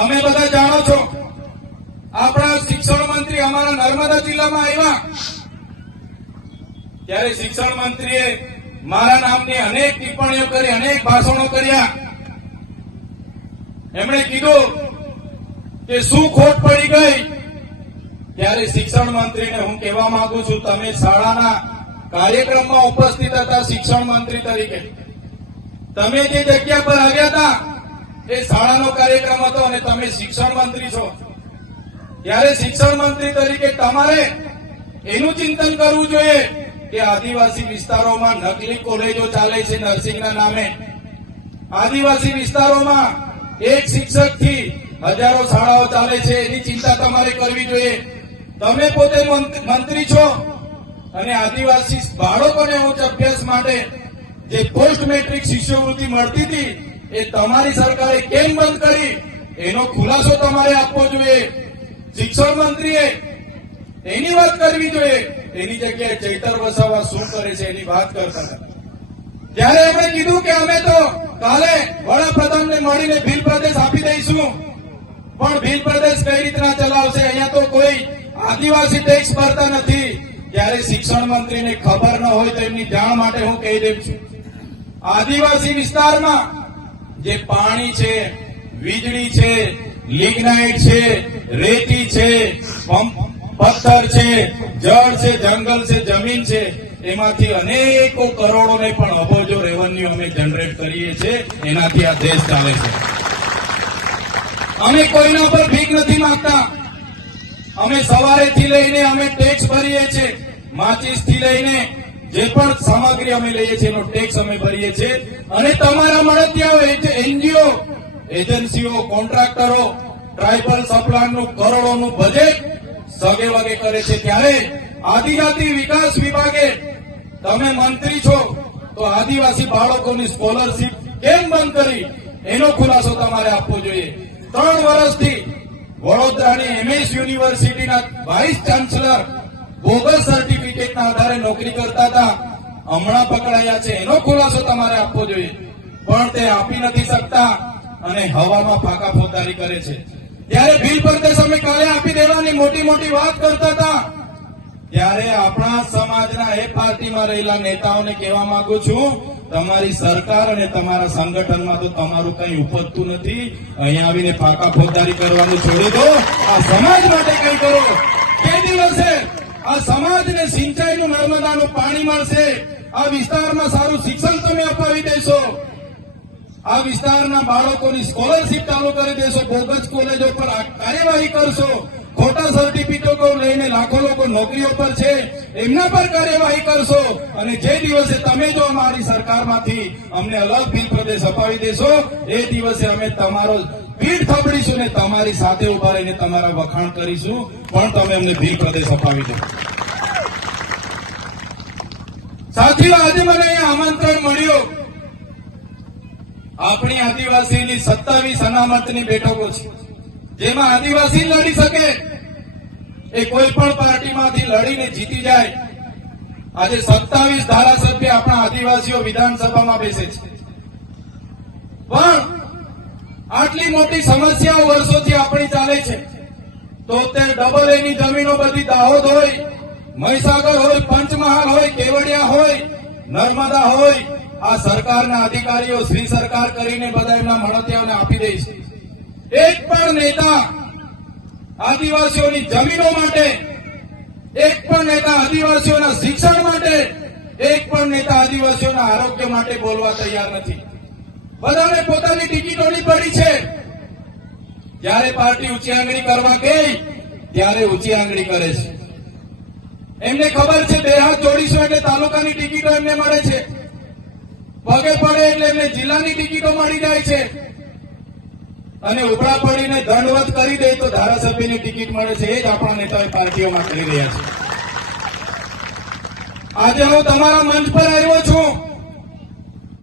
તમે બધા જાણો છો, આપણા શિક્ષણ મંત્રી અમારા નર્મદા જિલ્લામાં આવ્યા ત્યારે શિક્ષણ મંત્રીએ મારા નામની અનેક ટિપ્પણીઓ કરી, અનેક ભાષણો કર્યા. એમણે કીધું કે શું ખોટ પડી ગઈ. ત્યારે શિક્ષણ મંત્રીને હું કહેવા માંગુ છું, તમે શાળાના કાર્યક્રમમાં ઉપસ્થિત હતા શિક્ષણ મંત્રી તરીકે. તમે જે જગ્યા પર આવ્યા હતા એ શાળાનો કાર્યક્રમ હતો અને તમે શિક્ષણ મંત્રી છો. ત્યારે શિક્ષણ મંત્રી તરીકે તમારે એનું ચિંતન કરવું જોઈએ કે આદિવાસી વિસ્તારોમાં નકલી કોલેજો ચાલે છે નર્સિંગના નામે. આદિવાસી વિસ્તારોમાં એક શિક્ષકથી હજારો શાળાઓ ચાલે છે, એની ચિંતા તમારે કરવી જોઈએ. તમે પોતે મંત્રી છો અને આદિવાસી બાળકોને ઉચ્ચ અભ્યાસ માટે જે પોસ્ટ મેટ્રિક શિષ્યવૃત્તિ મળતી હતી એ તમારી સરકારે કેમ બંધ કરી, એનો ખુલાસો તમારે આપવો જોઈએ. શિક્ષણ મંત્રીએ એની વાત કરવી જોઈએ. એની જગ્યાએ ચૈતર વસાવા શું કરે છે એની વાત કરતા હતા. ત્યારે એમણે કીધું કે અમે તો કાલે વડાપ્રધાનને મળીને ભીલ પ્રદેશ આપી દઈશું. પણ ભીલ પ્રદેશ કઈ રીતના ચલાવશે? અહીંયા તો કોઈ આદિવાસી ટેક્સ ભરતા નથી. ત્યારે શિક્ષણ મંત્રીને ખબર ન હોય તો એમની જાણ માટે હું કહી દઉં છું, આદિવાસી વિસ્તારમાં જે પાણી છે, વીજળી છે, લિગ્નાઇટ છે, રેતી છે, પથ્થર છે, જળ છે, જંગલ છે, જમીન છે, એમાંથી અનેકો કરોડો ને પણ અબજો રેવન્યુ અમે જનરેટ કરીએ છીએ. એનાથી આ દેશ ચાલે છે. અમે કોઈના પર ભીખ નથી માંગતા. અમે સવારેથી લઈને અમે ટેક્સ ભરીએ છીએ. માચીસ થી લઈને જે પણ સામગ્રી અમે લઈએ છીએ એનો ટેક્સ અમે ભરીએ છીએ. અને તમારા મળતિયાઓ, એનજીઓ, એજન્સીઓ, કોન્ટ્રાક્ટરો ટ્રાઇબલ સપ્લાયનું કરોડોનું બજેટ સગે વગે કરે છે. ત્યારે આદિજાતિ વિકાસ વિભાગે, તમે મંત્રી છો તો આદિવાસી બાળકોની સ્કોલરશીપ કેમ બંધ કરી એનો ખુલાસો તમારે આપવો જોઈએ. 3 વર્ષથી વડોદરાની એમએસ યુનિવર્સિટીના વાઇસ ચાન્સલર બોગસ સર્ટિફિકેટના આધારે નોકરી કરતા હતા, હમણાં પકડાયા છે. એનો ખુલાસો તમારે આપવો જોઈએ. પણ તે આપી નથી શકતા અને હવામાં ફાંકા ફોજદારી કરે છે. ત્યારે ભીલ પ્રદેશ અમે કાલે આપી દેવાની મોટી મોટી વાત કરતા હતા. ત્યારે આપણા સમાજના એ પાર્ટીમાં રહેલા નેતાઓને કહેવા માંગુ છું, તમારી સરકાર અને તમારા સંગઠનમાં તો તમારું કંઈ ઉપજતું નથી. અહીંયા આવીને ફાંકા ફોજદારી કરવાનું છોડી દો. આ સમાજ માટે કંઈ કરો. કે દિવસે આ સમાજને સિંચાઈનું નર્મદાનું પાણી મળશે. આ વિસ્તારમાં સારું શિક્ષણ તમે અપાવી દેશો. આ વિસ્તારના બાળકોની સ્કોલરશીપ ચાલુ કરી દેશો. બોગસ કોલેજો પર કાર્યવાહી કરશો. ખોટા સર્ટિફિકેટો લઈને લાખો લોકો નોકરીઓ પર છે, એમના પર કાર્યવાહી કરશો. અને જે દિવસે તમે જો અમારી સરકારમાંથી અમને અલગ ભીલ પ્રદેશ અપાવી દેશો, એ દિવસે અમે તમારો પીઠ થાબડીશું ને તમારી સાથે ઉભા રહીને તમારા વખાણ કરીશું. પણ તમે અમને ભીલ પ્રદેશ અપાવી દો. સાથીઓ, આજે મને અહીંયા આમંત્રણ મળ્યું. આપણી આદિવાસીની 27 અનામતની બેઠકો છે, જેમાં આદિવાસી લડી શકે. એ કોઈ પણ પાર્ટીમાંથી લડીને જીતી જાય. આજે 27 ધારાસભ્ય આપણા આદિવાસીઓ વિધાનસભામાં બેસે છે. પણ આટલી મોટી સમસ્યાઓ વર્ષોથી આપણી ચાલે છે. તો તે ડબલ એની જમીનો બધી દાહોદ હોય, મહીસાગર હોય, પંચમહાલ હોય, કેવડિયા હોય, નર્મદા હોય, આ સરકારના અધિકારીઓ શ્રી સરકાર કરીને બધા એમના મળતિયાઓને આપી દે છે. એક પણ નેતા આદિવાસીઓની જમીનો માટે, એક પણ નેતા આદિવાસીઓના શિક્ષણ માટે, એક પણ નેતા આદિવાસીઓના આરોગ્ય માટે બોલવા તૈયાર નથી. બધાને પોતાની ટિકિટોની પડી છે. જ્યારે પાર્ટી ઊંચી આંગળી કરવા ગઈ ત્યારે ઊંચી આંગળી કરે છે. એમને ખબર છે 2 હાથ જોડીશું એટલે તાલુકાની ટિકિટો એમને મળે છે. પગે પડે એટલે એમને જિલ્લાની ટિકિટો મળી જાય છે. અને ઉપડા પડીને દંડવત કરી દે તો ધારાસભ્યની ટિકિટ મળે છે. એ જ આપણા નેતાઓ પાર્ટીઓમાં કરી રહ્યા છે. આજે હું તમારા મંચ પર આવ્યો છું